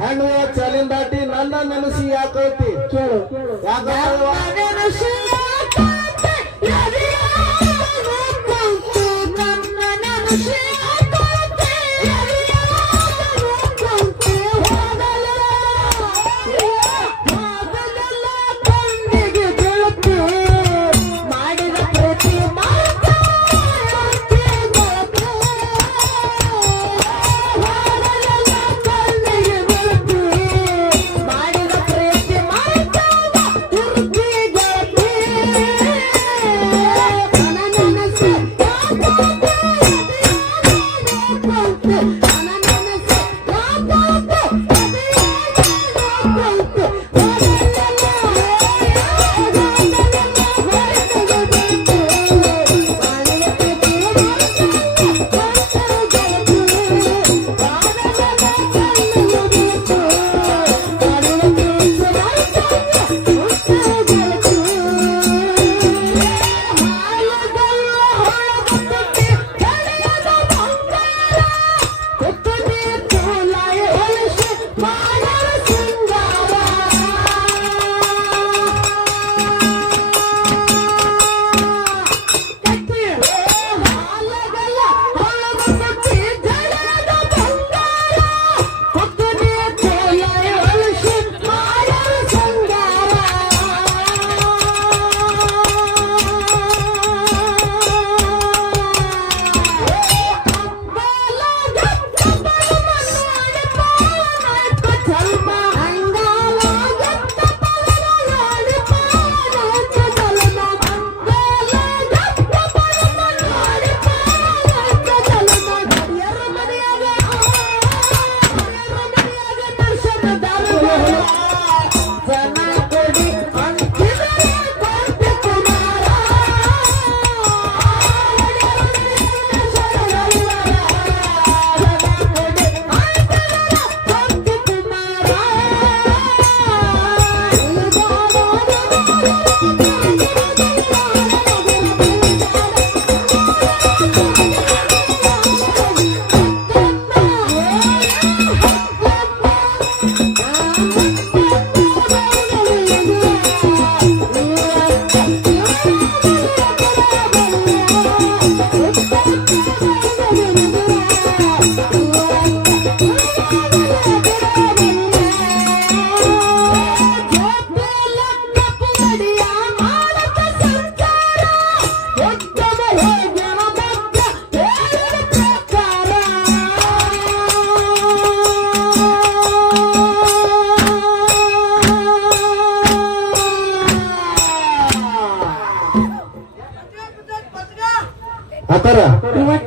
ಹೆಣ್ಣು ಚಲಿನ್ ದಾಟಿ ನನ್ನ ನೆನಸಿ ಯಾಕೈತಿ ಕೇಳು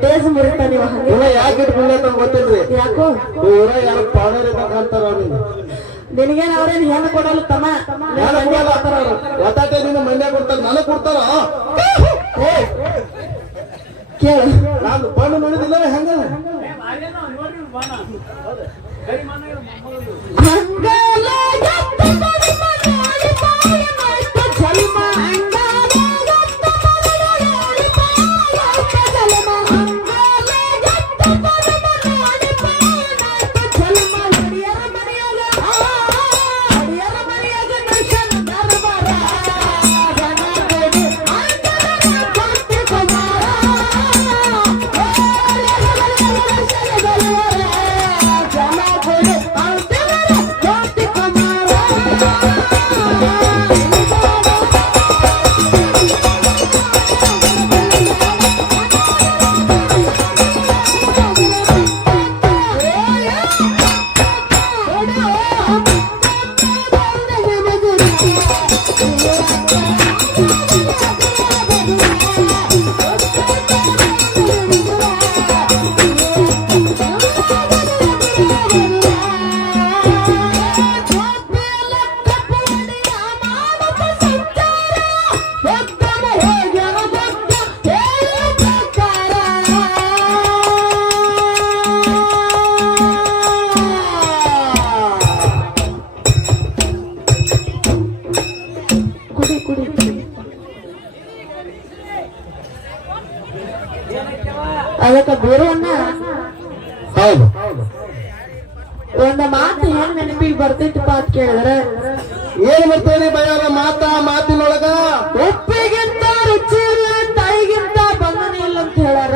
ಡೇಸ್ ಮುರಿತಾನೆ ಯಾಕೆ ಇಟ್ಕೊಂಡ ಗೊತ್ತಿಲ್ರಿ ಯಾಕೋ ಊರ ಯಾರು ಪಾಡೋರ್ ಅಂತಾರ ಅವ್ನಿಗೆ ನಿನಗೇನು ಅವ್ರೇನು ಹೆಣ್ಣು ಕೊಡಲ್ಲ ತಮ್ಮ ಒತ್ತಾಟೆ ನೀನು ಮಂಡ್ಯ ಕೊಡ್ತಾರ ನನಗ್ ಕೊಡ್ತಾರ ಕೇಳು ನಾನು ಬಣ್ಣ ನೋಡಿದಿಲ್ಲ ಹೆಂಗ ಒಂದ ಮಾತು ಹೆಂಗ್ ನೆನಪಿಗೆ ಬರ್ತೈತಪ್ಪ ಅಂತ ಕೇಳಿದ್ರ ಏನ್ ಬರ್ತೇರಿ ಬಯ್ಯಾರ ಮಾತಿನೊಳಗ ಉಪ್ಪಿಗಿಂತ ರುಚಿ ಇಲ್ಲ ತಾಯಿಗಿಂತ ಬಂಧನ ಇಲ್ಲ ಅಂತ ಹೇಳ್ಯಾರ.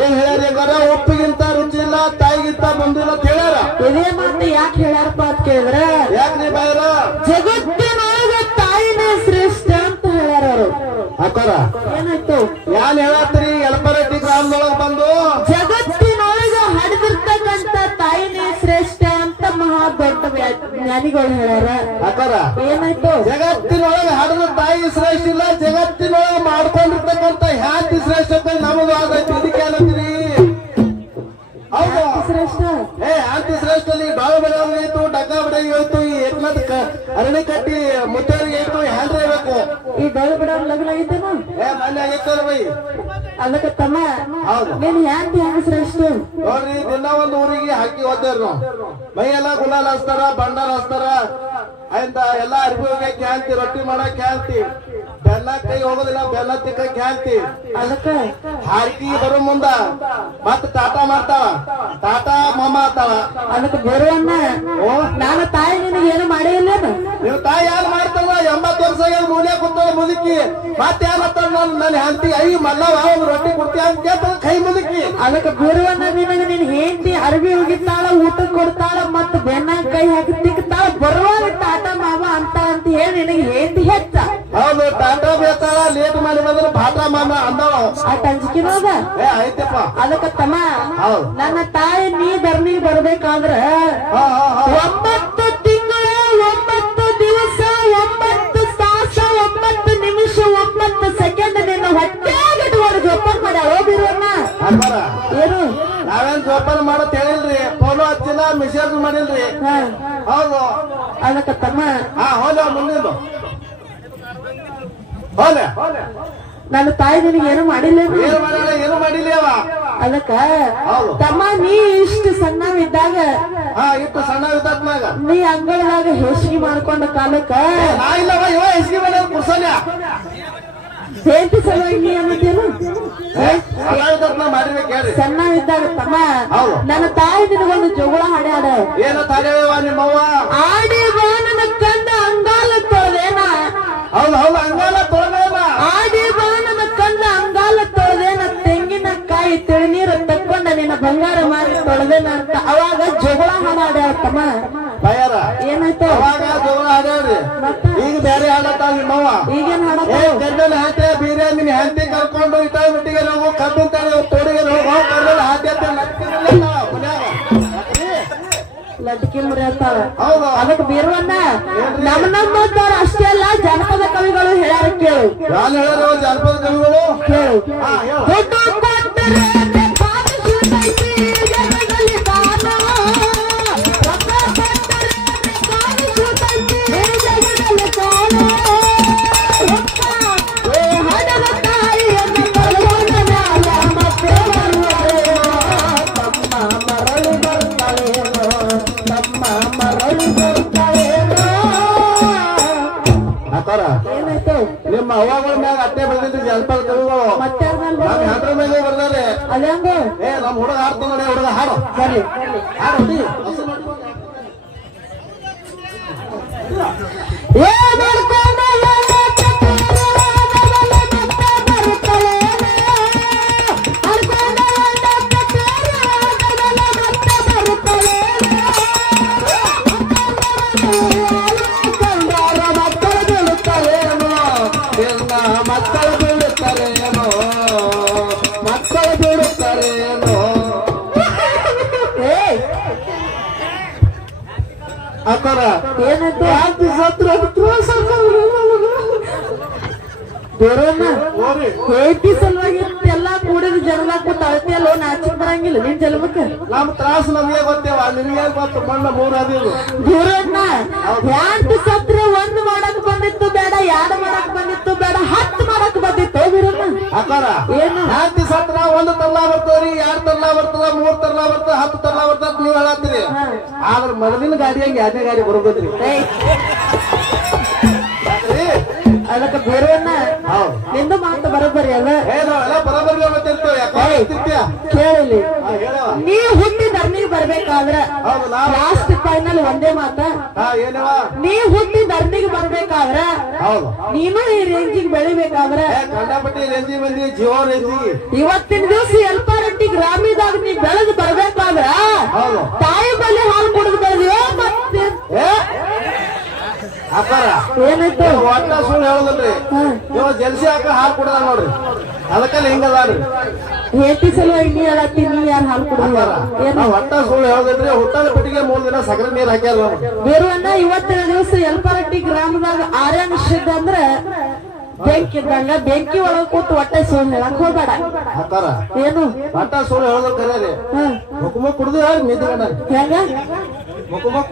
ಏನ್ ಹೇಳ್ಯಾರ ಹೆಂಗಾರ ಉಪ್ಪಿಗಿಂತ ರುಚಿ ಇಲ್ಲ ತಾಯಿಗಿಂತ ಬಂದಿಲ್ಲ ಅಂತ ಹೇಳ್ಯಾರ. ಇದೇ ಮಾತು ಯಾಕೆ ಹೇಳ್ಯಾರಪ್ಪ ಅಂತ ಕೇಳಿದ್ರ ಯಾಕ್ರಿ ಬಯ್ಯಾರ ಜಗತ್ತಿನೊಳಗ ತಾಯಿನೇ ಶ್ರೇಷ್ಠ ಅಂತ ಹೇಳ್ಯಾರ ಅವರು. ಅಕ್ಕಾರ ಏನಾಯ್ತು? ಯಾನ್ ಹೇಳತ್ರಿ ಯಲಪರೆಡ್ಡಿ ಗ್ರಾಮದೊಳಗ ಬಂದು ಜಗತ್ತಿನೊಳಗ ಹಡಿದಿರ್ತಕ್ಕಂತ ತಾಯಿನೇ ಶ್ರೇಷ್ಠ ಅಂತ ಮಹಾ ದೊಡ್ಡ ಜ್ಞಾನಿಗಳು ಹೇಳ್ಯಾರ. ಅಕ್ಕಾರ ಏನಾಯ್ತು? ಜಗತ್ತಿನೊಳಗ ಹಡದ ತಾಯಿ ಶ್ರೇಷ್ಠ ಇಲ್ಲ, ಜಗತ್ತಿನೊಳಗ ಮಾಡ್ಕೊಂಡಿರ್ತಕ್ಕಂತ ಹ್ಯಾಂತಿ ಶ್ರೇಷ್ಠ ಅಂತ ನಮಗೂ ಆಗೈತಿ. ಇದಕ್ಕೆ ಏನಂತೀರಿ? ಹೌದು ಶ್ರೇಷ್ಠ ಹ್ಯಾಂತಿ ಶ್ರೇಷ್ಠ ಅಲ್ಲಿ ಬಾಳ ಬೆಳವಣಿಗೆ ಆಯ್ತು, ಡಗ್ಗ ಬಡಗಿ ಹೋಯ್ತು, ಈ ಏಕನಾಥ ಅರಣಿ ಕಟ್ಟಿ ಮುತ್ತೇರಿಗೆ ಆಯ್ತು, ಹ್ಯಾಂಡ್ರೆ ಇರಬೇಕು. ಈ ಡೊಳ್ಳು ಬಿಡ ಲಗ್ನ ಆಗೈತೇನು? ಮೊನ್ನೆ ಆಗೈತಲ್ಲ ಬೈ. ಅದಕ್ಕೆ ತಮ್ಮ ಹೌದು ನೀನ್ ಹ್ಯಾಂತಿ ಹೆಂಗ್ ಶ್ರೇಷ್ಠ? ನೋಡ್ರಿ ದಿನ ಒಂದ್ ಊರಿಗೆ ಹಾಕಿ ಹೋಗ್ತೇವ್ರಿ ನಾವು. ಮೈ ಎಲ್ಲ ಗುಲಾಲ್ ಹಚ್ತಾರ, ಬಂಡಾರ ಹಚ್ತಾರ, ಆಯ್ತ ಎಲ್ಲ ಅರ್ಬಿ ಹೋಗಿ ಕ್ಯಾಂತಿ, ರೊಟ್ಟಿ ಮಾಡಕ್ ಕ್ಯಾಂತಿ, ಬೆಲ್ಲ ಕೈ ಹೋಗೋದಿಲ್ಲ, ಬೆಲ್ಲ ತಿಕ್ಕ ಕ್ಯಾಂತಿ. ಅದಕ್ಕೆ ಹಾಕಿ ಬರೋ ಮುಂದ ಮತ್ ಟಾಟಾ ಮಾಡ್ತಾವ, ಟಾಟಾ ಮಾಮ ಆತಾವ. ಅದಕ್ಕೆ ಬರುವನ್ನ ನಾನು ತಾಯಿ ನಿನಗೆ ಏನು ಮಾಡೇ ಇಲ್ಲೇನು? ನೀವು ತಾಯಿ ಯಾರು ಮಾಡ್ತಾರ? 80 ವರ್ಷ ಮೂಲೆ ಕೂತಾಳ ಮುದುಕಿ, ಮತ್ತೆ ಯಾರ ನನ್ನ ಹೆಂಡತಿ ಐ ಮಲ್ಲವ ರೊಟ್ಟಿ ಕೊಡ್ತೀಯ ಅಂತ ಕೇಳ್ತಾಳ ಕೈ ಮುದುಕಿ. ಅದಕ್ಕೆ ಬರುವನ್ನ ನಿನಗೆ ನಿನ್ ಹೆಂಡತಿ ಅರ್ಬಿ ಹೋಗಿತ್ತಾಳ, ಊಟ ಕೊಡ್ತಾಳ, ಮತ್ತ ಬೆನ್ನ ಕೈ ಹಾಕಿ ತಿಕ್ತಾಳ, ಬರುವಾಗ ಟಾಟಾ ಮಾಮ ಅಂತ ಹೇಳಿ ನಿನಗೆ ಹೆಂಡತಿ ಹೆಚ್ಚ. ಹೌದು ಟಾಟಾ ಬೇತಾಳ, ಲೇಟ್ ಮಾಡಿ ಬಂದ್ರೆ ಬಾಟಾ ಮಾಮ ಅಂದವ. ಆ ಟಂಚಿಕಿನ ಅದ. ಐತಪ್ಪ. ಅದಕ್ಕೆ ತಮ್ಮ ನನ್ನ ತಾಯಿ ನೀ ಧರ್ಮಿಗೆ ಬರ್ಬೇಕಾದ್ರ 9 ತಿಂಗಳು 9 ದಿವಸ 9 ತಾಸ 9 ನಿಮಿಷ 9 ಸೆಕೆಂಡ್ ನಿನ್ನ ಹೊಟ್ಟೆಗಿಟ್ಕೊಂಡು ಜೋಪಾನ ಮಾಡ್ಯಾಳ. ಹೋಗಿರುವನ್ನ ಏನು ನಾವೇನ್ ಜೋಪಾನ ಮಾಡತ್ ಹೇಳಿಲ್ರಿ, ಫೋನ್ ಹಚ್ಚಿಲ್ಲ, ಮೆಸೇಜ್ ಮಾಡಿಲ್ರಿ. ಹೌದು ಅದಕ್ಕೆ ತಮ್ಮ ಹೋದ ಮುಂದಿದ್ದು ಹೋದ ನನ್ನ ತಾಯಿ ನಿನಗೆ ಏನು ಮಾಡಿಲ್ಲ. ಏನು ಮಾಡಲ್ಲ, ಏನು ಮಾಡಿಲ್ಲ ಅವ. ಅದಕ್ಕ ಹೌದು ತಮ್ಮ ನೀ ಇಷ್ಟು ಸಣ್ಣವಿದ್ದಾಗ ಇಟ್ಟು ಸಣ್ಣ ಇದ್ದಾತ್ನಾಗ ನೀ ಅಂಗಳದಾಗ ಹೇಸಿಗೆ ಮಾಡ್ಕೊಂಡ ಕಾಲಕ್ಕ ನಾ ಇಲ್ಲವ ಇವ ಹೆಸ್ಗಿ ಮಾಡ ಕುಸಲ್ಯ ಹೆಂಡತಿ ಸಲುವಾಗಿ ನೀ ಅನ್ನೋದೇನು? ಸಣ್ಣ ಇದ್ದಾತ್ನ ಮಾಡಿರ್ಬೇಕು ಹೇಳ್ರಿ. ಸಣ್ಣವಿದ್ದಾಗ ತಮ್ಮ ಹೌದು ನನ್ನ ತಾಯಿ ನಿನಗೊಂದು ಜಗಳ ಹಾಡ್ಯಾಡ. ಏನು ತಾನೇವ ನಿಮ್ಮವ್ವ? ಆಡಿ ಬಾ ನನ್ನ ಕಂದ ಅಂಗಾಲ ತೊಳೆದೇನ. ಹೌದು ಹೌದು ಅಂಗಾಲ ತೊಳೆದೇನ. ಆಡಿ ಬಾ ನನ್ನ ಕಂದ ಅಂಗಾಲ ತೊಳೆದೇನ, ತೆಂಗಿನಕಾಯಿ ತಿಳನೀರು ತಕ್ಕೊಂಡ ನಿನ್ನ ಬಂಗಾರ ಮಾರಿ ತೊಳೆದೇನ ಅಂತ ಅವಾಗ ಜಗಳ ಹಾಡ್ಯಾಳ ತಮ್ಮ. ಬಯ್ಯಾರ ಏನಾಯ್ತು? ಅವಾಗ ಜಗಳ ಹಾಡ್ಯಾಡ್ರಿ, ಈಗ ಬೇರೆ ಹಾಡತ್ತಾವ ನಿಮ್ಮವ್ವ. ಈಗೇನ್ ಹಾಡತ್ತ? ಗಂಡನ ಹಾತೆ ಬೀರೆ ನಿನ್ ಹೆಂಡತಿ ಕರ್ಕೊಂಡು ಇಟ್ಟ ಬಿಟ್ಟಿಗೆ ಹೋಗು, ಕಬ್ಬು ತೋಡಿಗೆ ಹೋಗು, ಕರ್ಕೊಂಡು ಹಾತೆ ಲಟ್ಕಿ ಮುರಿಯತ್ತಾಳ. ಹೌದು ಅದಕ್ಕೆ ಬೀರುವನ್ನ ನಮ್ಮದವ್ರು ಅಷ್ಟೇ ಅಲ್ಲ, ಜನಪದ ಕವಿಗಳು ಹೇಳ್ಯಾರ ಕೇಳು. ಯಾರು ಹೇಳ್ಯಾರ ಜಾನಪದ ಕವಿಗಳು? ಕೇಳು. ಹೇಳು. ದುಡ್ಡು ಕೊಟ್ಟರೆ ಕಾಲು ಸುತ್ತೈತಿ ಜಗದಲ್ಲಿ ದಾನ, ರೊಕ್ಕ ಕೊಟ್ಟರೆ ಕಾಲು ಸುತ್ತೈತಿ ಜಗದಲ್ಲಿ ದಾನ, ರೊಕ್ಕ ಹಣದ ತಾಯಿಯನ್ನು ಕಳ್ಕೊಂಡ ಮ್ಯಾಲ ಮತ್ತೆ ಬರುವರೇನೋ, ತಮ್ಮ ಮರಳು ಬರ್ತಾಳೇನೋ, ತಮ್ಮ ಮರಳು ಬರ್ತಾಳೇನೋ. ಅಕ್ಕಾರ ಏನಾಯ್ತು? ನಿಮ್ಮ ಅವ್ವಗಳ ಮ್ಯಾಗ ಅಟ್ಟೆ ಬೆಳೆದಿದ್ರಿ ಜಾನಪದ ಕವಿಗಳು. ಮತ್ತೆ ನಮ್ ಹೆಂಡ್ರ ಮೇಲೆ ಬರ್ದಾರೆ. ಅದಂಗ ನಮ್ ಹುಡುಗ ಹಾಡ್ತ ನೋಡಿ, ಹುಡುಗ ಹಾಡು ಬರ್ಲಿ ಹಾಡು ಹೊಡಿ. ಏ ಮಾಡ್ಕೊಂಡ ಮಕ್ಕಳು ಬೀಳುತ್ತಾರೇನೋ, ಮಕ್ಕಳು ಬೀಳುತ್ತಾರೇನೋ. ಅಕ್ಕಾರ ಏನಾಯ್ತು? ಯಾಕೆ ಸತ್ರ ಹೇಟಿ ಸಲುವಾಗಿ ಎಲ್ಲಾ ಕೂಡಿದ ಜನದಾಗ ಕೂತ ಅಳತಿಯಲ್ಲೋ ನಾಚಿಕ್ ಬರಂಗಿಲ್ಲ ನಿನ್ ಜನ್ಮಕ್ಕ. ನಮ್ ತ್ರಾಸ ನಮ್ಗೆ ಗೊತ್ತೇವ, ನಿನ್ಗೆ ಗೊತ್ತು. ಮಣ್ಣ 3 ಅದಿರು ದೂರನ್ನ ಹ್ಯಾಂಟ್ ಸತ್ರ 1 ಮಾಡಕ್ ಬಂದಿತ್ತು ಬೇಡ, 2 ಮಾಡಕ್ ಬಂದಿತ್ತು ಬೇಡ, 10 ಮಾಡಕ್ ಬಂದಿತ್ತು. ಬೀರನ್ನ ಅಕ್ಕಾರ ಏನು? ಹ್ಯಾಂತಿ ಸತ್ರ 1 ತರ್ಲಾ ಬರ್ತದ್ರಿ, 2 ತರ್ಲಾ ಬರ್ತದ, 3 ತರ್ಲಾ ಬರ್ತದ, 10 ತರ್ಲಾ ಬರ್ತದ ನೀವ್ ಹೇಳತ್ತೀರಿ. ಆದ್ರ ಮೊದಲಿನ ಗಾಡಿ ಹಂಗೆ 2ನೇ ಗಾಡಿ ಬರೋದ್ರಿ. ಅದಕ್ಕೆ ಬೇರೆಯನ್ನ ನಿಂದು ಮಾತು ಬರೋಬ್ಬರಿ ಅಲ್ಲ. ನಾವೆಲ್ಲ ಬರೋಬ್ಬರಿ ಕೇಳಿಲಿ, ಹೇಳವ. ನೀ ಹುಟ್ಟಿ ಧರ್ಮಿಗೆ ಬರ್ಬೇಕಾದ್ರ ಹೌದು ಲಾಸ್ಟ್ ಫೈನಲ್ ಒಂದೇ ಮಾತ. ಹಾ ಏನವ ನೀ ಹುಟ್ಟಿ ಧರ್ಮಿಗೆ ಬರ್ಬೇಕಾದ್ರ ಹೌದು ನೀನು ಈ ರೇಂಜಿಗೆ ಬೆಳಿಬೇಕಾದ್ರ ಕಂಡಪಟ್ಟಿ ರೇಂಜಿ ಬಂದಿ ಜೀವ ರೇಂಜಿ ಇವತ್ತಿನ ದಿವಸ ಎಲ್ಪಾರೆಡ್ಡಿ ಗ್ರಾಮೀಣದಾಗ ನೀ ಬೆಳೆದು ಬರ್ಬೇಕಾದ್ರ ಹೌದು ತಾಯಿ ಬಲ್ಲಿ ಹಾಲು ಕುಡಿದು ಬೆಳೆದಿವೋ ಮತ್ತೆ ಅಪ್ಪಾರ ಏನಾಯ್ತು ಒಟ್ಟ ಸುಳ್ಳು ಹೇಳುದಲ್ರಿ ಇವ ಜಲ್ಸಿ ಹಾಕ ಹಾಲು ಕುಡ್ದ ನೋಡ್ರಿ ಅದಕ್ಕಲ್ಲಿ ಹಿಂಗದಾರ್ರಿ ಹೇತಿ ಸಲುವಾಗಿ ನೀ ಹೇಳತ್ತಿ ನೀ ಯಾರು ಹಾಲು ಕುಡಿದ ನಾವ್ ಒಟ್ಟ ಸುಳ್ಳು ಹೇಳುದಲ್ರಿ ಹುಟ್ಟದ ಪಟ್ಟಿಗೆ 3 ದಿನ ಸಗರೆ ನೀರ್ ಹಾಕ್ಯಾರ ಬೇರುವನ್ನ ಇವತ್ತಿನ ದಿವಸ ಎಲ್ಪಾರೆಡ್ಡಿ ಗ್ರಾಮದಾಗ ಆರ್ಯನ್ ಶೆಡ್ ಅಂದ್ರ ಬೆಂಕಿ ಇದ್ದಂಗ ಬೆಂಕಿ ಒಳಗ ಕೂತು ಹೊಟ್ಟೆ ಸುಳ್ಳು ಹೇಳಕ್ ಹೋಗ್ಬೇಡ ಅಕ್ಕಾರ ಏನು ಒಟ್ಟ ಸುಳ್ಳು ಹೇಳೋದ್ರ ಕರೀರಿ ಮುಖ ಕುಡ್ದು ಯಾರು ನಿಂತ್ಕೊಂಡ ಹೆಂಗ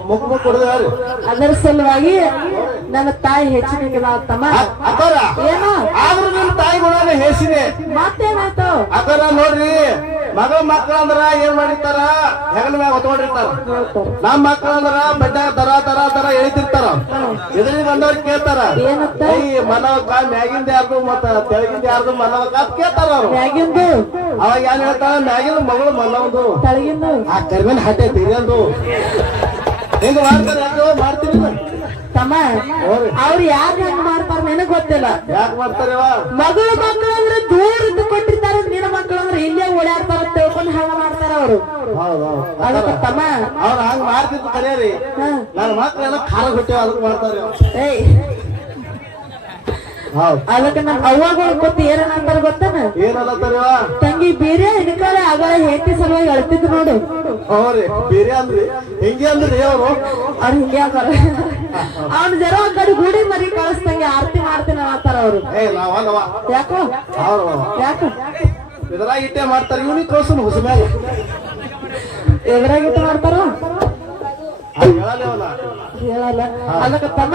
ಮುಖ ಕುಡ್ದು ಯಾರು ಅದರ ಸಲುವಾಗಿ ನನ್ನ ತಾಯಿ ಹೆಚ್ಚಿನ ತಮ್ಮ ಅಕ್ಕಾರ ಏನು ಆದ್ರೂ ನಿಮ್ ತಾಯಿ ಗುಣನೇ ಹೇಸಿದೆ ಮತ್ತೇನಾಯ್ತು ಅಕ್ಕಾರ ನೋಡ್ರಿ ಮಗಳ ಮಕ್ಕಳ ಅಂದ್ರ ಏನ್ ಮಾಡಿರ್ತಾರ ಹೆಗಲ ಮ್ಯಾಗ ಹೊತ್ಕೊಂಡಿರ್ತಾರ ನಮ್ ಮಕ್ಕಳ ಅಂದ್ರ ಬಡ್ಡ ದರ ಎಳಿತಿರ್ತಾರ ಎದುರಿಗೆ ಬಂದವ್ರು ಕೇಳ್ತಾರ ಏನಂತ ಈ ಮನವಕ್ಕ ಮ್ಯಾಗಿಂದ ಯಾರ್ದು ಮತ್ತ ತೆಳಗಿಂದ ಯಾರ್ದು ಮನವಕ್ಕ ಅಂತ ಕೇಳ್ತಾರ ಅವ್ರು ಮ್ಯಾಗಿಂದು ಅವಾಗ ಏನ್ ಹೇಳ್ತಾರ ಮ್ಯಾಗಿನ ಮಗಳು ಮಲ್ಲವಂದು ತಳಗಿಂದು ಆ ಕರಿಮೇಲೆ ಹಟ್ಟೆ ತಿರಿಯಂದು ಹಿಂಗ ಮಾಡ್ತಾರೆ ಯಾಕೆ ಮಾಡ್ತೀವಿ ತಮ್ಮ ಅವ್ರು ಯಾರು ಹೆಂಗ್ ಮಾಡ್ತಾರ ನಿನಗ್ ಗೊತ್ತಿಲ್ಲ ಯಾಕೆ ಮಾಡ್ತಾರವ ಮಗಳು ಮಕ್ಕಳು ಅಂದ್ರೆ ದೂರ ಇದ್ದು ಕೊಟ್ಟಿರ್ತಾರ ನಿನ್ನ ಮಕ್ಕಳು ಅಂದ್ರೆ ಇಲ್ಲೇ ಓಡಾಡ್ತಾರ ತಿಳ್ಕೊಂಡು ಹಂಗ ಮಾಡ್ತಾರ ಅವರು ಅದಕ್ಕೆ ತಮ್ಮ ಅವ್ರ ಹಂಗ ಮಾಡ್ತಿದ್ದು ಕರಿಯರಿ ನನ್ನ ಮಕ್ಳೆಲ್ಲ ಖಾರ ಕೊಟ್ಟೇವ ಅದಕ್ಕೆ ಮಾಡ್ತಾರೆ ಏಯ್ ಹೌದು ಅದಕ್ಕೆ ನಮ್ ಅವ್ವಗಳು ಗೊತ್ತು ಏನಂತಾರ ಗೊತ್ತನ ಏನಲ್ಲತ್ತಾರವ ತಂಗಿ ಬೇರೆ ಹೆಣ್ಕಾಲ ಆಗಳ ಹೇತಿ ಸಲುವಾಗಿ ಅಳ್ತಿದ್ರು ನೋಡು ಅವ್ರಿ ಬೇರೆ ಅಂದ್ರಿ ಹೆಂಗೆ ಅಂದ್ರಿ ಅವ್ರು ಅವ್ರು ಹಿಂಗೆ ಆಗಾರ ಅವ್ನ ಜರ ಒಂದ್ ಕಡೆ ಗುಡಿ ಮರಿ ಕಳಿಸ್ತಂಗೆ ಆರತಿ ಮಾಡ್ತೀನಿ ಅಂತಾರ ಅವ್ರು ನಾವಲ್ಲವ ಯಾಕೋ ಅವ್ರು ಯಾಕೋ ಇದ್ರಾಗ ಇಟ್ಟೆ ಮಾಡ್ತಾರೆ ಇವ್ನಿಗೆ ಕಳ್ಸು ಹುಸ ಮೇಲೆ ಎದುರಾಗಿಟ್ಟು ಮಾಡ್ತಾರ ಹೇಳಲ್ಲ ಹೇಳಲ್ಲ ಅದಕ್ಕ ತಮ್ಮ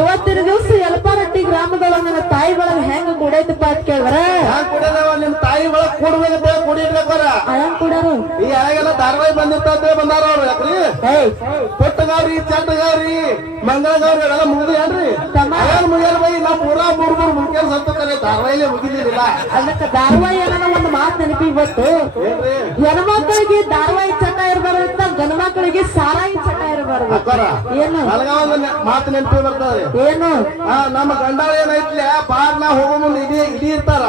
ಇವತ್ತಿನ ದಿವಸ ಯಲಪಾರಟ್ಟಿ ಗ್ರಾಮದೊಳಗ ನನ್ನ ತಾಯಿ ಬಳಗ ಹೆಂಗ ಕುಡೈತಪ್ಪ ಅಂತ ಕೇಳಿದ್ರ ಕುಡಿಯದವ ನಿಮ್ ತಾಯಿ ಒಳಗ್ ಕೂಡ್ಬೇಕಂತ ಕುಡಿರ್ಬೇಕಾರ ಹೆಂಗ್ ಕುಡ್ಯಾರು ಈ ಹಳೆಗೆಲ್ಲ ಧಾರಾವಾಹಿ ಬಂದಿರ್ತಾವ ಬಂದಾರ ಅವ್ರು ಯಾಕ್ರಿ ಪುಟ್ಟಗೌರಿ ಚಟ್ಟಗೌರಿ ಮಂಗಳಗೌರಿ ಎಲ್ಲ ಮುಗಿದ್ರಿ ಏನ್ರಿ ಮುಗಿಯಲ್ ಬೈ ನಾವ್ ಪೂರಾ ಮೂರ್ ಮುಗಿಯಲ್ ಸತ್ತು ಕರೆ ಧಾರಾವಾಹಿಲೇ ಮುಗಿದಿಲ್ಲ ಅದಕ್ಕ ಧಾರಾವಾಹಿ ಏನೋ ಒಂದು ಮಾತು ನೆನಪಿಗೆ ಬಂತು ಹೆಣ್ಮಕ್ಳಿಗೆ ಧಾರಾವಾಹಿ ಚಟ ಇರಬಾರ್ದು ಗಂಡ್ಮಕ್ಳಿಗೆ ಸಾರಾಯಿ ಚಟ ಇರಬಾರ್ದು ಏನು ನನಗ ಮಾತು ನೆನಪಿ ಬರ್ತದೆ ಏನು ನಮ್ಮ ಗಂಡಾಳ ಏನೈತ್ಲೆ ಪಾರ್ನ ಹೋಗೋ ಮುಂದೆ ಇಡೀ ಇರ್ತಾರ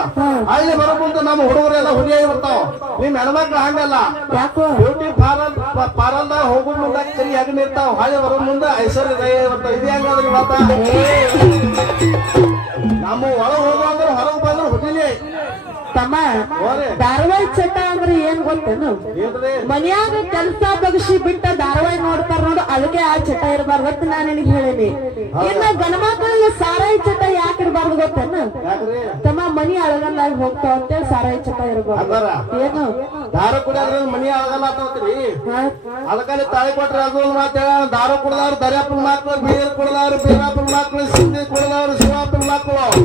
ಅಲ್ಲಿ ಬರೋ ಮುಂದೆ ನಮ್ಮ ಹುಡುಗರೆಲ್ಲ ಹುಡಿಯಾಗಿ ಬರ್ತಾವ ನಿಮ್ ಹೆಣ್ಮಕ್ಳು ಹಂಗಲ್ಲ ಯಾಕೋ ಬ್ಯೂಟಿ ಪಾರಲ್ದಾಗ ಹೋಗೋ ಮುಂದೆ ಕರಿ ಹಗನ್ ಇರ್ತಾವ ಹಾಗೆ ಬರೋ ಮುಂದೆ ಐಶ್ವರ್ಯ ದಯ ಬರ್ತಾವ ಇದು ಹೆಂಗಾದ್ರಿ ಮತ್ತ ನಮ್ಮ ಒಳಗ್ ಹೋಗೋ ಅಂದ್ರೆ ಹೊರಗ್ ಬಂದ್ರೆ ಹುಡಿಲಿ ತಮ್ಮ ಧಾರಾವಾಹಿ ಚಟ ಅಂದ್ರೆ ಏನ್ ಗೊತ್ತೇನು ಮನ್ಯಾಗ ಕೆಲ್ಸ ಬಗ್ಸಿ ಬಿಟ್ಟ ಧಾರಾವಾಹಿ ನೋಡ್ತಾರ ನೋಡು ಅದಕ್ಕೆ ಆ ಚಟ ಇರಬಾರ್ದು ಅಂತ ನಾನ್ ನಿನಗೆ ಹೇಳೀನಿ ಇನ್ನ ಗಣಮಕ್ಕಳಿಗೆ ಸಾರಾಯಿ ಚಟ ಯಾಕೆ ಇರಬಾರ್ದು ಗೊತ್ತೇನು ತಮ್ಮ ಮನಿ ಅಳಗಲ್ಲಾಗಿ ಹೋಗ್ತಾವ ಅಂತೇಳಿ ಸಾರಾಯಿ ಚಟ ಇರಬಾರ್ದು ಏನು ದಾರ ಕುಡಿಯೋದ್ರಿಂದ ಮನಿ ಆಗಲ್ಲ ಅಂತಂತ್ರಿ ಅದಕ್ಕಲ್ಲಿ ತಾಳಿ ಕೊಟ್ರೆ ಅದು ಮಾತೇಳ ದಾರ ಕುಡ್ದವ್ರು ದರ್ಯಾಪನ ಮಕ್ಕಳು ಬೀರ್ ಕುಡ್ದವ್ರು ಬೀರಾಪನ ಮಕ್ಕಳು ಸಿದ್ಧಿ ಕುಡ್ದವ್ರು ಶಿವಾಪನ ಮಕ್ಕಳು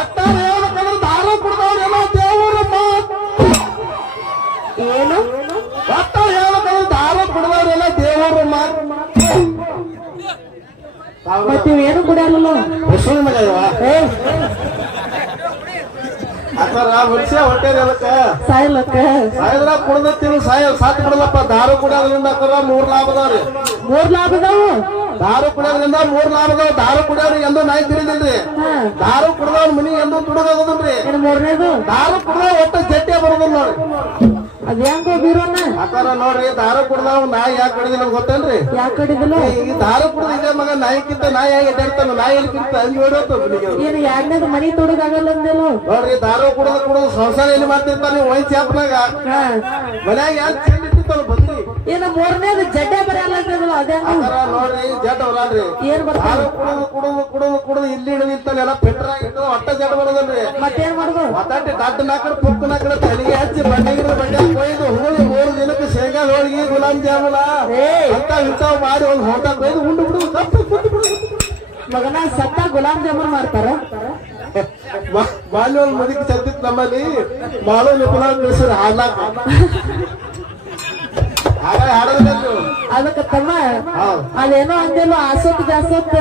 ಒಟ್ಟಾರೆ ಹೇಳ್ಬೇಕಂದ್ರೆ ದಾರ ಕುಡ್ದವ್ರು ಎಲ್ಲ ದೇವರು ಏನು ಒಟ್ಟಾರೆ ಹೇಳ್ಬೇಕಂದ್ರೆ ದಾರ ಕುಡ್ದವ್ರೆಲ್ಲ ದೇವರು ಮತ್ತೆ ಏನು ಕುಡಿಯಲ್ಲ ಹೆಸರು ಮನೆ ಅಕ್ಕಾರ ಮನುಷ್ಯ ಹೊಟ್ಟೆರಿ ಅದಕ್ಕ ಸಾಯ್ಲಕ್ಕ ಸಾಯದ್ರ ಕುಡ್ದತ್ತೀವಿ ಸಾತ್ ಬಿಡಲಪ್ಪ ದಾರು ಕುಡಿಯೋದ್ರಿಂದ ಅಕ್ಕಾರ 3 ಲಾಭ ಅದಾವ್ರಿ 3 ಲಾಭ ಅದಾವು ದಾರು ಕುಡಿಯೋದ್ರಿಂದ 3 ಲಾಭ ಅದಾವ ದಾರು ಕುಡಿಯೋರು ಎಂದು ನಾಯಿ ತಿಳಿದಿಲ್ರಿ ದಾರು ಕುಡ್ದವ್ರ ಮನಿ ಎಂದು ತುಡುಗೋದಿಲ್ರಿ ಮೂರನೇದು ದಾರು ಕುಡ್ದ ಒಟ್ಟ ಜಟ್ಟೆ ಬರೋದಿಲ್ಲ ನೋಡ್ರಿ ಅದ್ ಹೆಂಗೋ ಬೀರೋಣ ಅಕ್ಕಾರ ನೋಡ್ರಿ ದಾರು ಕುಡ್ದವ್ ನಾಯಿ ಯಾಕೆ ಕಡಿದಿಲ್ಲ ಗೊತ್ತೇನ್ರಿ ಯಾಕೆ ಕಡಿದಿಲ್ಲ ಈ ದಾರು ಕುಡ್ದಿದ್ದೆ ಮಗ ನಾಯಿಕ್ಕಿಂತ ನಾಯಿ ಹೇಗೆ ಎದ್ದಾಡ್ತಾನ ನಾಯಿ ಎಲ್ಲಿಕ್ಕಿಂತ ಅಂಜಿ ಹೊಡೋದು ಏನು ಎರಡನೇದು ಮನಿ ತೊಡಗಾಗಲ್ಲ ಅಂದೇನು ನೋಡ್ರಿ ದಾರು ಕುಡ್ದು ಸಂಸಾರ ಎಲ್ಲಿ ಮಾಡ್ತಿರ್ತಾನೆ ವೈನ್ ಚಾಪ್ನಾಗ ಮನ್ಯಾಗ ಯಾಕೆ ಚೆಂದ ಇಟ್ಟಿರ್ತಾನ ಬಂದ್ರಿ ಏನು ಮೂರನೇದು ಜಡ್ಡೆ ಬರಲ್ಲ ಅಂತಂದ್ರಲ್ಲ ಅದೇ ನೋಡ್ರಿ ಜಡ್ ಅವರಾನ್ರಿ ಏನ್ ಬರ್ತಾರ ಕುಡುದು ಇಲ್ಲಿ ಹಿಡಿದಿರ್ತಾನೆ ಎಲ್ಲ ಪೆಟ್ರ ಆಗಿರ್ತದ ಒಟ್ಟ ಜಡ್ ಬರೋದಲ್ರಿ ಮತ್ತೇನ್ ಮಾಡುದು ಒತ್ತಾಟಿ ದಡ್ಡ ನಾಕಡೆ ಪುಕ್ಕ ನಾಕಡೆ ತಲೆಗೆ ಹಚ್ಚಿ ಬಂಡೆಗಿರ ಬಂಡೆ ಕೊಯ್ದು ಹೋಳಿ 3 ದಿನಕ್ಕೆ ಶೇಂಗಾ ಹೋಳಿಗೆ ಗುಲಾಬ್ ಜಾಮೂನ ಅಂತ ಇಂಥವ್ ಮಾಡಿ ಒಂದು ಹೋಟ ಕೊಯ್ದು ಉಂಡು ಬಿಡು ಕಪ್ಪು ಕುಂತು ಬಿಡು ಮಗನ ಸತ್ತ ಗುಲಾಬ್ ಜಾಮೂನ್ ಮಾಡ್ತಾರ ಬಾಲ್ಯ ಒಂದು ಮದಿಗೆ ಸತ್ತಿತ್ತು ನಮ್ಮಲ್ಲಿ ಮಾಳು ನಿಪುಣ ಕಳಿಸಿದ್ರು ಹಾಡ್ಲಾಕ ಹಾಗಾಗಿ ಹಾಡೋದಿಲ್ಲ ಅದಕ್ಕ ತಮ್ಮ ಅದೇನೋ ಅಂದೇನು ಆಸೋತ್ ಬ್ಯಾಸೋತ್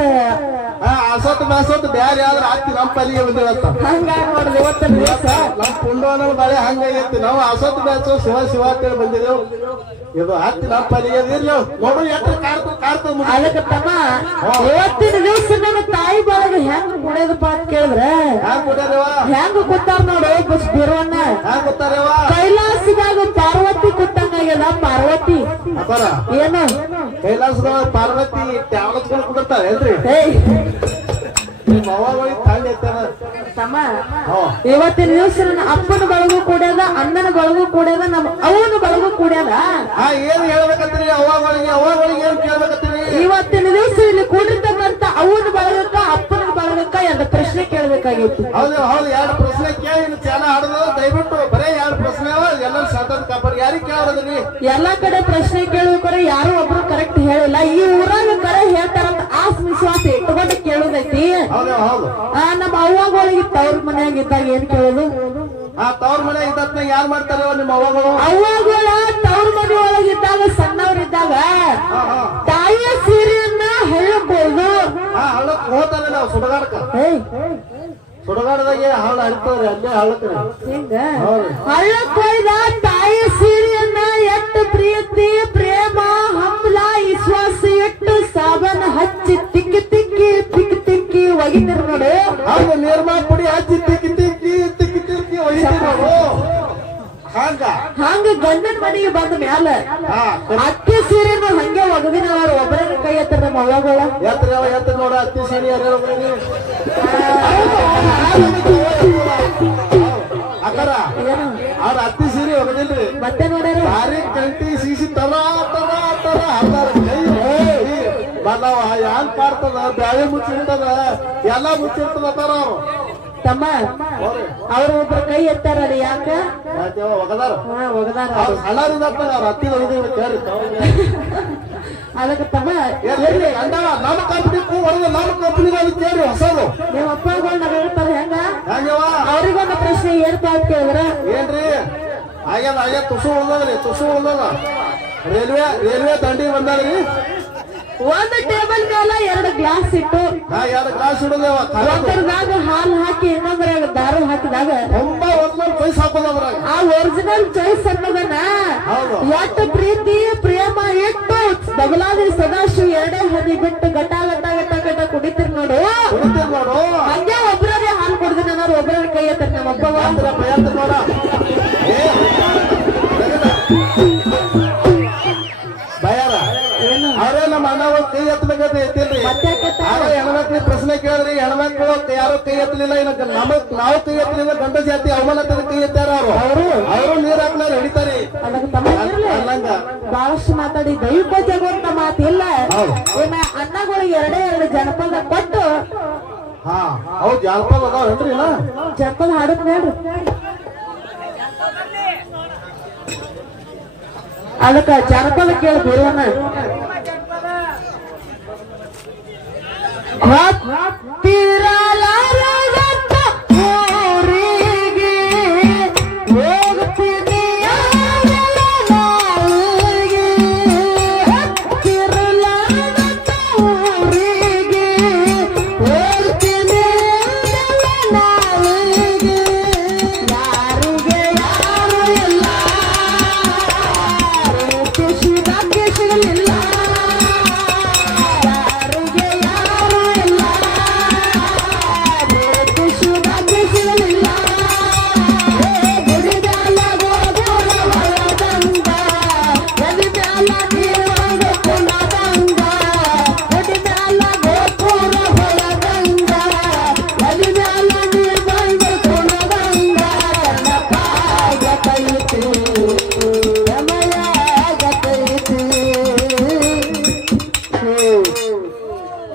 ಆಸೋತ್ ಬ್ಯಾಸೋತ್ ಬ್ಯಾರೆ ಆದ್ರೆ ಆತಿ ನಮ್ಮ ಪಲ್ಲಿಗೆ ಬಂದಿರತ್ತ ಹಂಗಾಗಿ ನೋಡ್ರಿ ಇವತ್ತಿನ ದಿವಸ ನಮ್ ಪುಂಡವನ ಬಾಳೆ ಹಂಗಾಗೈತಿ ನಾವು ಆಸೋತ್ ಬ್ಯಾಸೋ ಶಿವ ಶಿವ ಅಂತೇಳಿ ಬಂದಿದ್ದೇವು ಇದು ಹತ್ತಿನ ಪಲಿಗೆ ಇರ್ಲಿ ನೋಡು ಎಷ್ಟು ಕಾಡ್ತು ಅದಕ್ಕೆ ತಮ್ಮ ಇವತ್ತಿನ ದಿವಸ ನನ್ನ ತಾಯಿ ಬಳಗ ಹೆಂಗ್ ಕುಡಿಯೋದಪ್ಪ ಅಂತ ಕೇಳಿದ್ರೆ ಹ್ಯಾಂಗ ಕೊಟ್ಟಾರವ ಹೆಂಗ್ ಕೂತಾರ ನೋಡು ಬಸ್ ಬಿರುವನ್ನ ಹ್ಯಾಂಗ ಗೊತ್ತಾರವ ಕೈಲಾಸದಾಗ ಪಾರ್ವತಿ ಕೂತಂಗಾಗ್ಯದ ಪಾರ್ವತಿ ಅಪ್ಪಾರ ಏನು ಕೈಲಾಸದೊಳಗ ಪಾರ್ವತಿ ಟ್ಯಾಬ್ಲೆಟ್ಗಳು ಕುಡಿರ್ತಾರೆ ಏನ್ರಿ ಏಯ್ ನಿಮ್ಮ ಅವ್ವಗಳಿಗೆ ಖಾಲಿ ಐತನ ತಮ್ಮ ಇವತ್ತಿನ ದಿವಸ ನನ್ನ ಅಪ್ಪನ ಬಳಗು ಕೂಡ್ಯದ ಅಣ್ಣನ ಬಳಗು ಕೂಡ್ಯದ ನಮ್ಮ ಅವನ ಬಳಗು ಕೂಡ್ಯದ ಏನ್ ಹೇಳ್ಬೇಕಂತೀರಿ ಅವ್ವಗಳಿಗೆ ಏನ್ ಕೇಳ್ಬೇಕಂತೀರಿ ಇವತ್ತಿನ ದಿವಸ ಇಲ್ಲಿ ಕೂಡಿರ್ತಕ್ಕಂತ ಅವನ ಬಳಗಕ್ಕ ಅಪ್ಪನ ಬಳಗಕ್ಕ ಎರಡು ಪ್ರಶ್ನೆ ಕೇಳ್ಬೇಕಾಗಿತ್ತು ಹೌದು ಹೌದು ಎರಡು ಪ್ರಶ್ನೆ ಕೇಳಿ ಚಾಲ ಆಡೋದು ದಯವಿಟ್ಟು ಬರೇ ಎರಡು ಪ್ರಶ್ನೆ ಎಲ್ಲರೂ ಶಾಂತದ ಕಾಪಾಡಿ ಯಾರಿಗೆ ಕೇಳೋದ್ರಿ ಎಲ್ಲಾ ಕಡೆ ಪ್ರಶ್ನೆ ಕೇಳ್ಬೇಕಾರೆ ಯಾರು ಒಬ್ರು ಕರೆಕ್ಟ್ ಹೇಳಿಲ್ಲ ಈ ಊರಾಗ ಕರೆ ಹೇಳ್ತಾರಂತ ಆಸ್ ವಿಶ್ವಾಸ ಇಟ್ಕೊಂಡು ಕೇಳೋದೈತಿ ಹೌದು ಹೌದು ನಮ್ಮ ಅವ್ವಗಳಿಗೆ ತವ್ರ ಮನ್ಯಾಗ ಇದ್ದಾಗ ಏನ್ ಕೇಳೋದು ತವ್ರ ಮನೆ ಇದ್ದ ಯಾರು ಮಾಡ್ತಾರೆ ನಿಮ್ಮ ಅವ್ವಗಳು ಅವ್ವಗಳ ತವ್ರ ಮನೆ ಒಳಗಿದ್ದಾಗ ಸಣ್ಣವ್ರಿದ್ದಾಗ ತಾಯಿಯ ಸೀರೆಯನ್ನ ಹಳ್ಳಕ್ಕೋದು ಹಳ್ಳಕ್ ಹೋಗ್ತಾರೆ ನಾವು ಸುಡಗಾಡಕ ಸುಡಗಾಡದಾಗೆ ಹಳ್ಳ ಹರಿತವ್ರಿ ಅಲ್ಲೇ ಹಳ್ಳಕ್ರಿ ಹಿಂಗ ಹಳ್ಳಕ್ ಹೋಯ್ದ ತಾಯಿಯ ಸೀರೆಯನ್ನ ಎಷ್ಟು ಪ್ರೀತಿ ಪ್ರೇಮ ಹಂಬಲ ವಿಶ್ವಾಸ ಇಟ್ಟು ಸಾಬನ್ ಹಚ್ಚಿ ತಿಕ್ಕಿ ತಿಕ್ಕಿ ತಿಕ್ಕಿ ತಿಕ್ಕಿ ಒಗಿತಾರ ನೋಡು ಹೌದು ನಿರ್ಮಾ ಪುಡಿ ಹಚ್ಚಿ ತಿಕ್ಕಿ ತಿಕ್ಕಿ ತಿಕ್ಕಿ ತಿಕ್ಕಿ ಒಗಿತಾರ ನೋಡು ಹಂಗ ಗಂಡನ ಮನೆಗೆ ಬಂದ ಮ್ಯಾಲ ಅಕ್ಕಿ ಸೀರೆನು ಹಂಗೆ ಒಗದಿನವ್ರ ಒಬ್ಬರ ಕೈ ಎತ್ತರ ನಮ್ಮ ಅವ್ವಗಳ ಎತ್ತ ನೋಡ ಅತ್ತಿ ಸೀರೆ ಅಕ್ಕರ ಅವ್ರ ಅತ್ತಿ ಸೀರೆ ಒಗದಿಲ್ರಿ ಮತ್ತೆ ನೋಡ್ಯಾರ ಭಾರಿ ಕಂಟಿ ಸೀಸಿ ತರ ತರ ತರ ಹಾಕ್ತಾರ ಕೈ ಬರ್ಲಾವ ಯಾನ್ ಕಾಡ್ತದ ಬ್ಯಾಳೆ ಮುಚ್ಚಿರ್ತದ ಎಲ್ಲಾ ಮುಚ್ಚಿರ್ತದ ಅಂತಾರ ಅವ್ರು ತಮ್ಮ ಅವ್ರ ಒಬ್ರ ಕೈ ಎತ್ತಾರ ಯಾಕ ಒಗದಾರ ಒಗದಾರ ಸಣ್ಣರಿಂದ ಅವ್ರ ಹತ್ತಿ ಕೇಳಿ ಅದಕ್ಕೆ ತಮ್ಮ ನಮ್ಮ ಕಂಪ್ನಿ ಹೊರಗೆ ನಮ್ಮ ಕಂಪ್ನಿಗೆ ಅದು ಕೇಳಿ ಹೊಸದು ನಿಮ್ಮ ಅಪ್ಪಗಳು ನಗರ್ತಾರೆ ಹೆಂಗ ಹೆಂಗವ ಅವ್ರಿಗೊಂದು ಪ್ರಶ್ನೆ ಏನ್ಪಾ ಅಂತ ಕೇಳಿದ್ರ ಏನ್ರಿ ಆಗ್ಯದ ತುಸು ಉಳ್ದದ ರೈಲ್ವೆ ದಂಡಿ ಬಂದಾದ್ರಿ ಒಂದು ಟೇಬಲ್ ಮೇಲೆ ಎರಡು ಗ್ಲಾಸ್ ಇಟ್ಟು ಎರಡು ಗ್ಲಾಸ್ ಇಡೋದೇವ ಒಂದ್ರದಾಗ ಹಾಲು ಹಾಕಿ ಇನ್ನೊಂದ್ರಾಗ ದಾರು ಹಾಕಿದಾಗ ತುಂಬಾ ಒರಿಜಿನಲ್ ಚಾಯ್ಸ್ ಹಾಕೋದವ್ರಾಗ ಆ ಒರಿಜಿನಲ್ ಚಾಯ್ಸ್ ಅನ್ನೋದನ್ನ ಎಷ್ಟು ಪ್ರೀತಿ ಪ್ರೇಮ ಇಟ್ಟು ಬಗಲಾದಿ ಸದಾಶಿವ ಎರಡೇ ಹದಿ ಬಿಟ್ಟು ಗಟ ಗಟ ಗಟ ಗಟ ಕುಡಿತೀರಿ ನೋಡು ಹಂಗೆ ಒಬ್ಬರೇ ಹಾಲು ಕುಡ್ದಿನ ಅನ್ನೋರು ಒಬ್ಬರ ಕೈ ಎತ್ತರ ನಮ್ಮ ಅಪ್ಪ ನೋಡ ಬಯಾರ ಅವರೇ ನಮ್ಮ ಅಣ್ಣವ ಕೈ ಎತ್ತಬೇಕಂತ ಎತ್ತಿಲ್ರಿ ಹೆಣ್ಮಕ್ಳಿಗೆ ಪ್ರಶ್ನೆ ಕೇಳಿದ್ರಿ ಹೆಣ್ಮಕ್ಳು ಯಾರು ಕೈ ಎತ್ತಲಿಲ್ಲ ಇನ್ನ ನಾವು ಕೈ ಎತ್ತಲಿಲ್ಲ ಗಂಡ ಜಾತಿ ಅವಮಾನ ಕೈ ಎತ್ತಾರ ಅವರು ನೀರ್ ಹಾಕ್ಲಾರ ಹಿಡಿತಾರಿ ಬಹಳಷ್ಟು ಮಾತಾಡಿ ದೈವ ಜಗುವಂತ ಮಾತಿಲ್ಲ ಇನ್ನ ಅಣ್ಣಗಳಿಗೆ ಎರಡು ಜನಪದ ಕೊಟ್ಟು ಹೌದು ಜಾನಪದ ಅದಾವೇನ್ರಿ ಜನಪದ ಹಾಡಕ್ ನೋಡ್ರಿ ಅದಕ್ಕ ಜನಪದ ಕೇಳಿ ಬರುವನ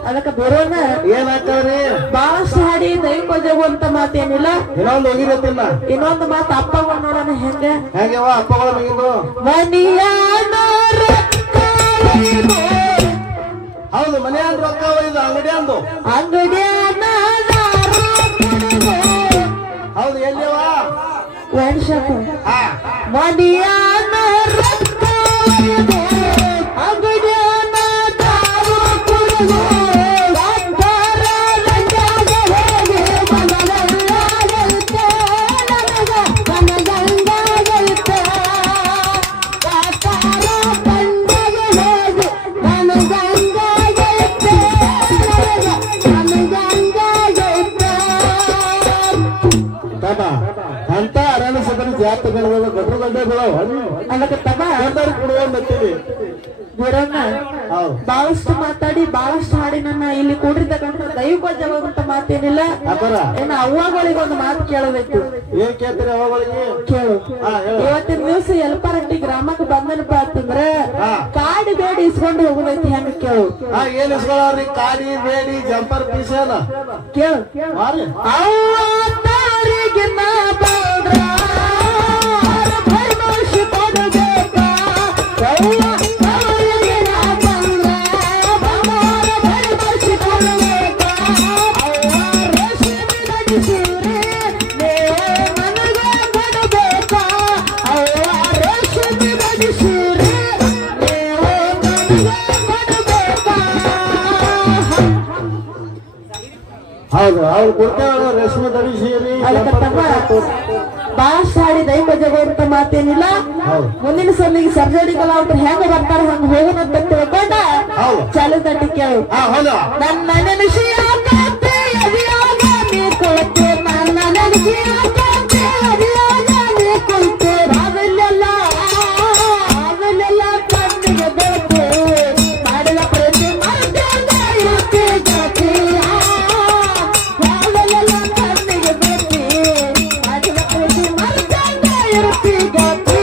ಅದಕ್ಕೆ ಬರೋಣ ಏನಾಗ್ತಾವ್ರಿ ಬಹಳಷ್ಟು ಹಾಡಿ ದೈವ ಜಗುವಂತ ಮಾತೇನಿಲ್ಲ ಇನ್ನೊಂದು ಹೋಗಿರತ್ತಿಲ್ಲ ಇನ್ನೊಂದು ಮಾತು ಅಪ್ಪಗಳು ನೋಡೋಣ ಹೆಂಗವ ಅಪ್ಪಗಳ ಮುಗಿದು ಹೌದು ಮನೆಯ ರೊಕ್ಕ ಒಯ್ದು ಅಂಗಡಿ ಹೌದು ಎಲ್ಲಿವ ವೈನ್ ಶಾಪ್ ಮನೆಯ ಜಾತ ಬೆಳೆದ ಗಟ್ರ ಗಡ್ಡೆ ಬೆಳವ ಅದಕ್ಕೆ ತಮ್ಮ ಕೊಡುವಂತೀವಿ ಗುರಣ್ಣ ಬಹಳಷ್ಟು ಮಾತಾಡಿ ಬಹಳಷ್ಟು ಹಾಡಿ ನನ್ನ ಇಲ್ಲಿ ಕೂಡಿರ್ತಕ್ಕಂಥ ದೈವ ಜವಾಬಂತ ಮಾತೇನಿಲ್ಲ ಏನ ಅವ್ವಗಳಿಗೆ ಒಂದು ಮಾತು ಕೇಳಬೇಕು. ಏನ್ ಕೇಳ್ತೀರಿ ಅವುಗಳಿಗೆ? ಕೇಳು. ಇವತ್ತಿನ ದಿವಸ ಎಲ್ಪಾರಟ್ಟಿ ಗ್ರಾಮಕ್ಕೆ ಬಂದನಪ್ಪ ಅಂತಂದ್ರ ಕಾಡಿ ಬೇಡಿ ಇಸ್ಕೊಂಡು ಹೋಗೋದೈತಿ ಹೆಂಗ ಕೇಳು. ಏನ್ ಇಸ್ಕೊಳ್ಳೋರಿ? ಕಾಡಿ ಬೇಡಿ ಜಂಪರ್ ಪೀಸ್ ಅಲ್ಲ ಕೇಳು. ಹೌದು ಅವ್ರು ಕೊಡ್ತೇವೆ ರೇಷ್ಮೆ ಧರಿಸಿರಿ ಬಾಳ್ ಸಾಡಿ ದೈವ ಜಗೋಂತ ಮಾತೇನಿಲ್ಲ. ಮುಂದಿನ ಸಲಿಗೆ ಸರ್ಜರಿಗೆಲ್ಲ ಅವ್ರು ಹೆಂಗ ಬರ್ತಾರ ಹಂಗ ಹೋಗೋಣ ಅಂತ ತಿಳ್ಕೊಂಡ ಚಾಲು ತಟ್ಟಿ ಕೇಳು. ನನ್ನ ನೆನಸಿ ಕೊಡ್ತೆ ನನ್ನ ನೆನಸಿ ಕೊಡ್ತೆ ಅದಲ್ಲೆಲ್ಲ ಕಣ್ಣಿಗೆ ಬೇಕು ಮಾಡಿದ ಪ್ರತಿ ಕಣ್ಣಿಗೆ ಬೇಕು ಮಾಡಿದ ಪ್ರತಿ ಇರುತ್ತಿ ಗೋತಿ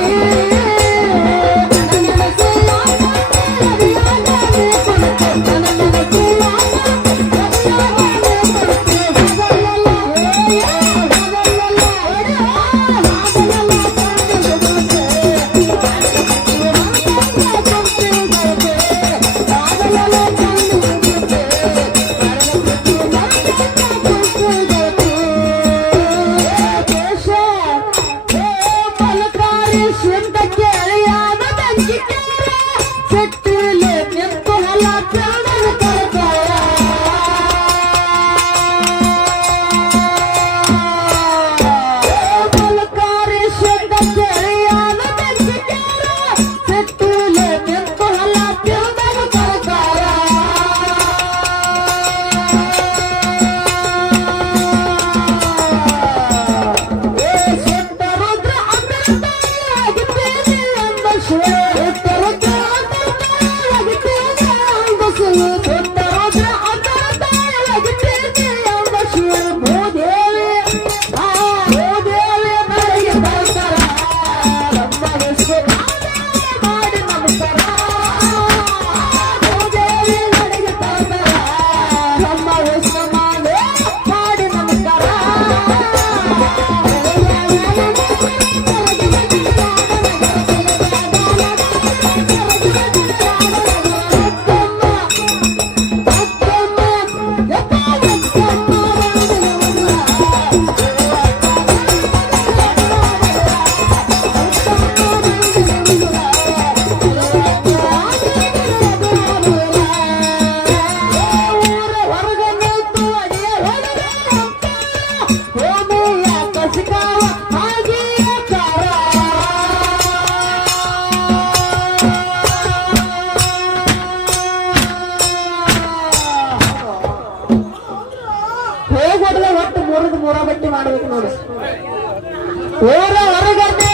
ಹೋಗ್ಬಿಡ್ಲೆ ಒಟ್ಟು ಮೂರದ್ದು ಮೂರ ಬಟ್ಟಿ ಮಾಡ್ಬೇಕು ನೋಡಿ. ಊರ ಹೊರಗಡೆ